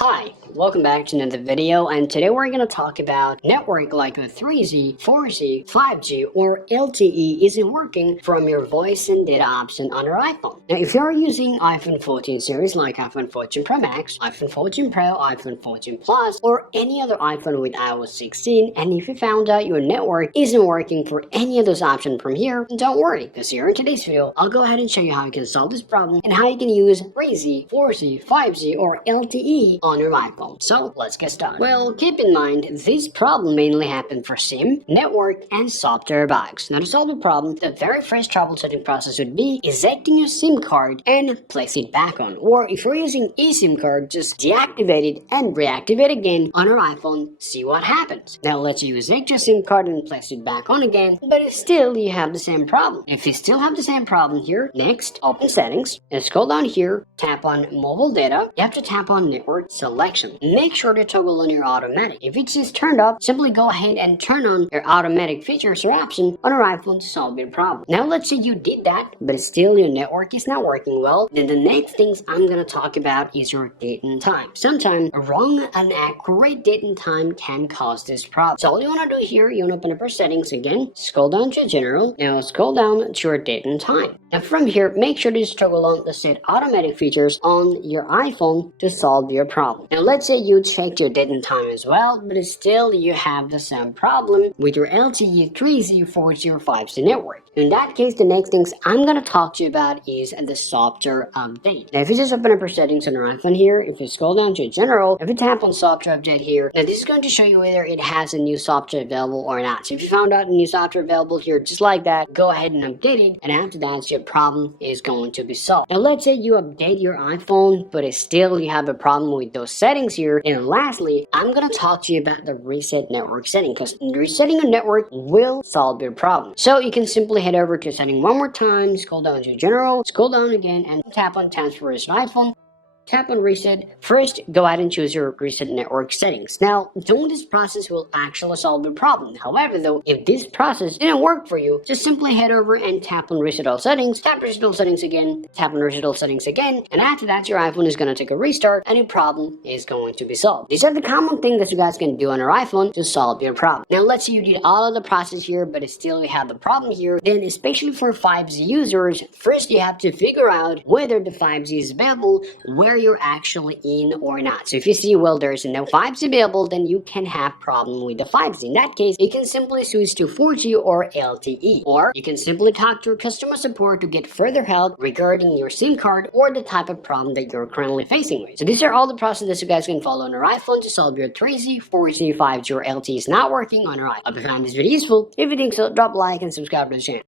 Hi, welcome back to another video, and today we're going to talk about network like a 3G, 4G, 5G, or LTE isn't working from your voice and data option on your iPhone. Now, if you're using iPhone 14 series like iPhone 14 Pro Max, iPhone 14 Pro, iPhone 14 Plus, or any other iPhone with iOS 16, and if you found out your network isn't working for any of those options from here, don't worry, because here in today's video, I'll go ahead and show you how you can solve this problem and how you can use 3G, 4G, 5G, or LTE on your iPhone. So let's get started. Well, keep in mind, this problem mainly happens for SIM, network, and software bugs. Now to solve the problem, the very first troubleshooting process would be ejecting your SIM card and place it back on. Or if you're using eSIM card, just deactivate it and reactivate again on your iPhone, see what happens. Now let's you eject your SIM card and place it back on again, but still you have the same problem. If you still have the same problem here, next, open settings, and scroll down here, tap on mobile data, you have to tap on network selection. Make sure to toggle on your automatic. If it is turned off, simply go ahead and turn on your automatic features or option on your iPhone to solve your problem. Now let's say you did that, but still your network is not working well, then the next things I'm going to talk about is your date and time. Sometimes a wrong and accurate date and time can cause this problem. So all you want to do here, you want to open up your settings again, scroll down to general, now scroll down to your date and time. Now from here, make sure to toggle on the set automatic features on your iPhone to solve your problem. Now let's say you checked your date and time as well, but still you have the same problem with your LTE 3G, 4G, or 5G network. In that case, the next things I'm going to talk to you about is the software update. Now if you just open up your settings on your iPhone here, if you scroll down to general, if you tap on software update here, now this is going to show you whether it has a new software available or not. So if you found out a new software available here just like that, go ahead and update it, and after that your problem is going to be solved. Now let's say you update your iPhone, but still you have a problem with those settings here. And lastly, I'm going to talk to you about the reset network setting, because resetting a network will solve your problem. So you can simply head over to setting one more time, scroll down to general, scroll down again, and tap on transfer reset iPhone. Tap on reset. First, go ahead and choose your reset network settings. Now, doing this process will actually solve the problem. However, though, if this process didn't work for you, just simply head over and tap on reset all settings, tap reset all settings again, tap on reset all settings again, and after that, your iPhone is going to take a restart and your problem is going to be solved. These are the common things that you guys can do on your iPhone to solve your problem. Now, let's say you did all of the process here, but still you have the problem here, then especially for 5G users, first you have to figure out whether the 5G is available, where you're actually in or not. So if you see, well, there's no 5G available, then you can have problem with the 5G. In that case, you can simply switch to 4G or LTE, or you can simply talk to your customer support to get further help regarding your SIM card or the type of problem that you're currently facing with. So these are all the processes you guys can follow on your iPhone to solve your 3G, 4G, 5G, or LTE is not working on your iPhone. I hope you found this video useful. If you think so, drop a like and subscribe to the channel.